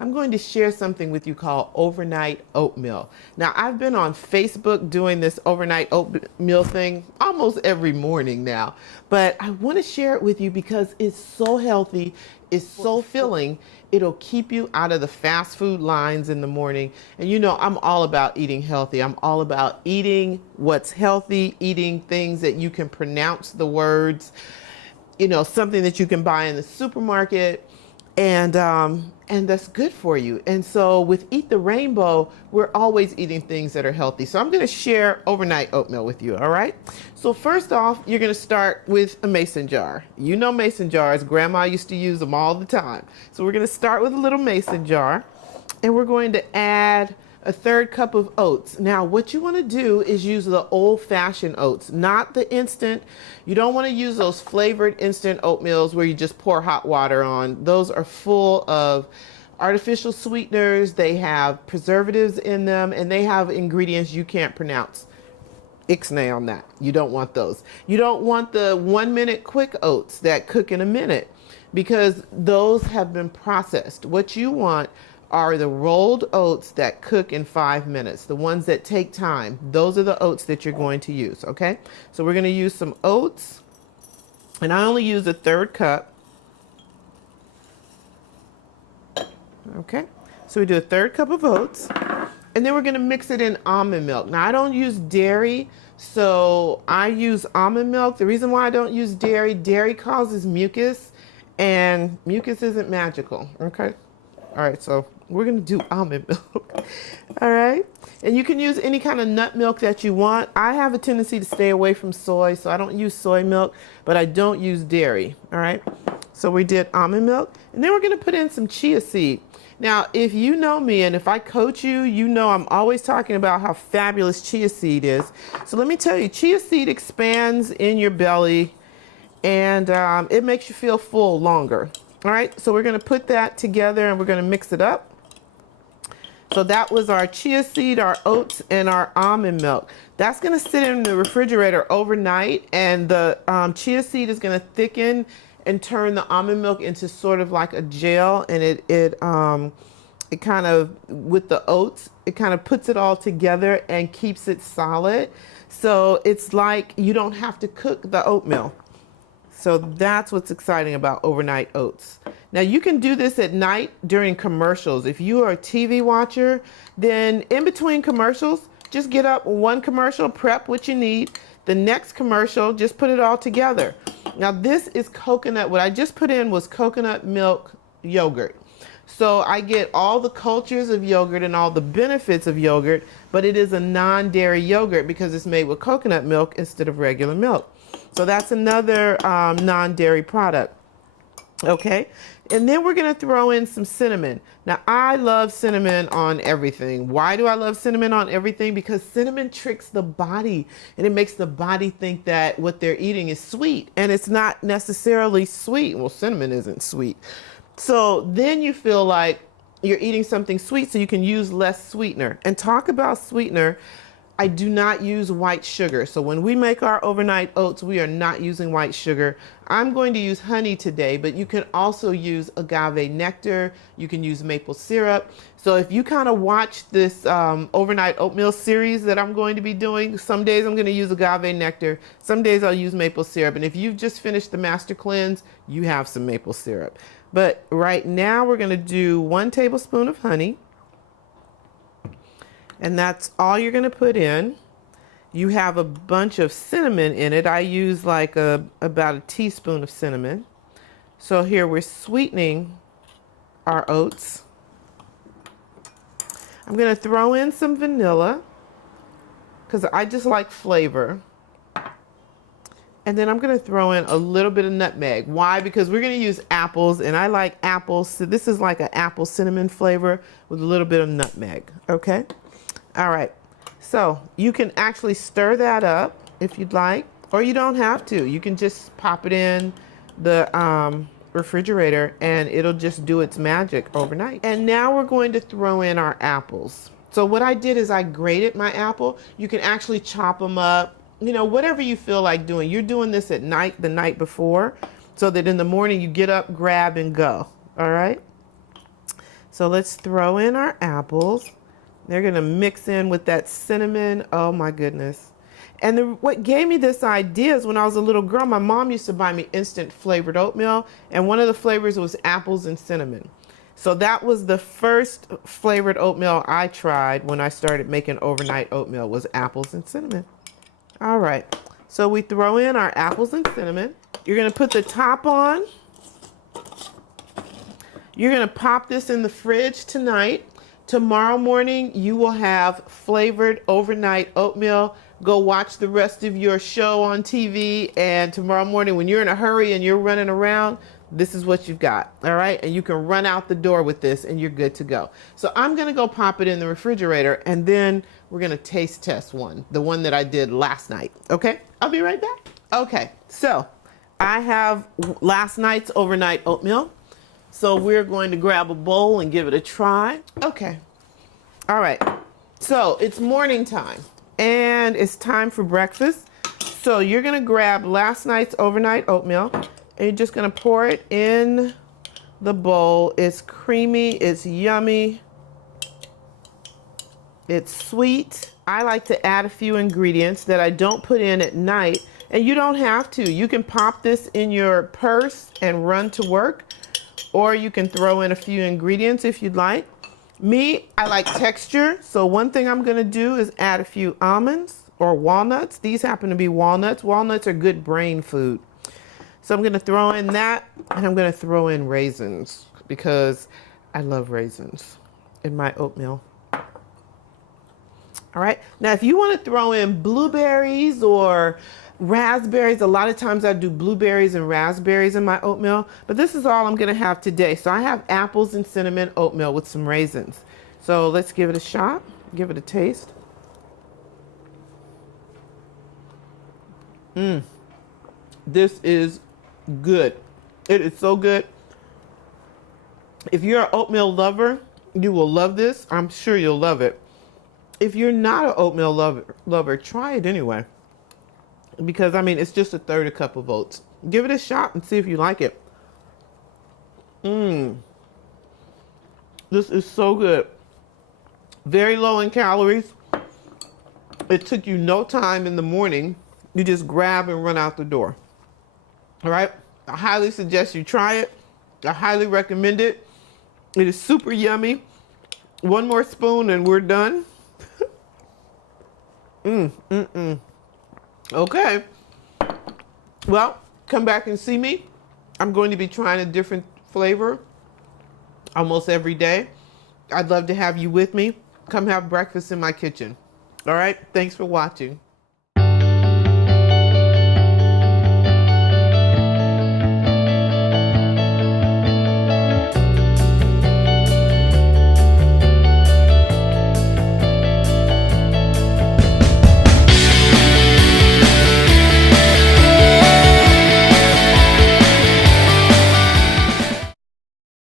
I'm going to share something with you called overnight oatmeal. Now, I've been on Facebook doing this overnight oatmeal thing almost every morning now, but I want to share it with you because it's so healthy, it's so filling. It'll keep you out of the fast food lines in the morning. And you know, I'm all about eating healthy. I'm all about eating what's healthy, eating things that you can pronounce the words, you know, something that you can buy in the supermarket, and that's good for you. And so with Eat the Rainbow, we're always eating things that are healthy. So I'm going to share overnight oatmeal with you. All right. So first off, you're going to start with a mason jar. You know, mason jars, grandma used to use them all the time. So we're going to start with a little mason jar, and we're going to add a 1/3 cup of oats. Now, what you want to do is use the Old Fashioned oats, not the instant. You don't want to use those flavored instant oatmeals where you just pour hot water on. Those are full of artificial sweeteners. They have preservatives in them, and they have ingredients you can't pronounce. Ixnay on that. You don't want those. You don't want the 1-minute quick oats that cook in a minute, because those have been processed. What you want are the rolled oats that cook in 5 minutes, the ones that take time. Those are the oats that you're going to use, okay? So we're going to use some oats, and I only use a 1/3 cup. Okay, so we do a 1/3 cup of oats, and then we're going to mix it in almond milk. Now, I don't use dairy, so I use almond milk. The reason why I don't use dairy, dairy causes mucus, and mucus isn't magical, okay? All right, so we're going to do almond milk. All right, and you can use any kind of nut milk that you want. I have a tendency to stay away from soy, so I don't use soy milk, but I don't use dairy. All right, so we did almond milk, and then we're going to put in some chia seed. Now, if you know me, and if I coach you, you know I'm always talking about how fabulous chia seed is. So let me tell you, chia seed expands in your belly, and it makes you feel full longer. All right, so we're going to put that together, and we're going to mix it up. So that was our chia seed, our oats, and our almond milk. That's going to sit in the refrigerator overnight, and the chia seed is going to thicken and turn the almond milk into sort of like a gel, and it kind of, with the oats, it kind of puts it all together and keeps it solid. So it's like you don't have to cook the oatmeal. So that's what's exciting about overnight oats. Now, you can do this at night during commercials. If you are a TV watcher, then in between commercials, just get up one commercial, prep what you need. The next commercial, just put it all together. Now, this is coconut. What I just put in was coconut milk yogurt. So I get all the cultures of yogurt and all the benefits of yogurt, but it is a non-dairy yogurt because it's made with coconut milk instead of regular milk. So that's another non-dairy product. Okay, and then we're going to throw in some cinnamon. Now, I love cinnamon on everything. Why do I love cinnamon on everything? Because cinnamon tricks the body, and it makes the body think that what they're eating is sweet, and it's not necessarily sweet. Well, cinnamon isn't sweet. So then you feel like you're eating something sweet, so you can use less sweetener. And talk about sweetener, I do not use white sugar. So when we make our overnight oats, we are not using white sugar. I'm going to use honey today, but you can also use agave nectar. You can use maple syrup. So if you kind of watch this overnight oatmeal series that I'm going to be doing, some days I'm going to use agave nectar. Some days I'll use maple syrup. And if you've just finished the master cleanse, you have some maple syrup. But right now we're going to do 1 tablespoon of honey. And that's all you're going to put in. You have a bunch of cinnamon in it. I use like about a teaspoon of cinnamon. So here we're sweetening our oats. I'm going to throw in some vanilla because I just like flavor. And then I'm going to throw in a little bit of nutmeg. Why? Because we're going to use apples, and I like apples. So this is like an apple cinnamon flavor with a little bit of nutmeg. Okay. All right, so you can actually stir that up if you'd like, or you don't have to. You can just pop it in the refrigerator and it'll just do its magic overnight. And now we're going to throw in our apples. So what I did is I grated my apple. You can actually chop them up, you know, whatever you feel like doing. You're doing this at night, the night before, so that in the morning you get up, grab, and go. All right. So let's throw in our apples. They're gonna mix in with that cinnamon. Oh my goodness. And what gave me this idea is when I was a little girl, my mom used to buy me instant flavored oatmeal, and one of the flavors was apples and cinnamon. So that was the first flavored oatmeal I tried when I started making overnight oatmeal, was apples and cinnamon. All right, so we throw in our apples and cinnamon. You're gonna put the top on. You're gonna pop this in the fridge tonight. Tomorrow morning, you will have flavored overnight oatmeal. Go watch the rest of your show on TV, and tomorrow morning when you're in a hurry and you're running around, this is what you've got, all right? And you can run out the door with this and you're good to go. So I'm gonna go pop it in the refrigerator, and then we're gonna taste test one, the one that I did last night, okay? I'll be right back. Okay, so I have last night's overnight oatmeal. So we're going to grab a bowl and give it a try. Okay, all right, so it's morning time. And it's time for breakfast. So you're gonna grab last night's overnight oatmeal and you're just gonna pour it in the bowl. It's creamy, it's yummy, it's sweet. I like to add a few ingredients that I don't put in at night, and you don't have to. You can pop this in your purse and run to work, or you can throw in a few ingredients if you'd like. Me, I like texture, so one thing I'm gonna do is add a few almonds or walnuts. These happen to be walnuts. Walnuts are good brain food. So I'm gonna throw in that, and I'm gonna throw in raisins because I love raisins in my oatmeal. All right, now if you wanna throw in blueberries or raspberries, a lot of times I do blueberries and raspberries in my oatmeal, but this is all I'm gonna have today. So I have apples and cinnamon oatmeal with some raisins. So let's give it a shot, give it a taste. This is good. It is so good. If you're an oatmeal lover, you will love this. I'm sure you'll love it. If you're not an oatmeal lover, try it anyway. Because, I mean, it's just a third a cup of oats. Give it a shot and see if you like it. This is so good. Very low in calories. It took you no time in the morning. You just grab and run out the door. All right? I highly suggest you try it. I highly recommend it. It is super yummy. One more spoon and we're done. Okay, well, come back and see me. I'm going to be trying a different flavor almost every day. I'd love to have you with me. Come have breakfast in my kitchen. All right, thanks for watching.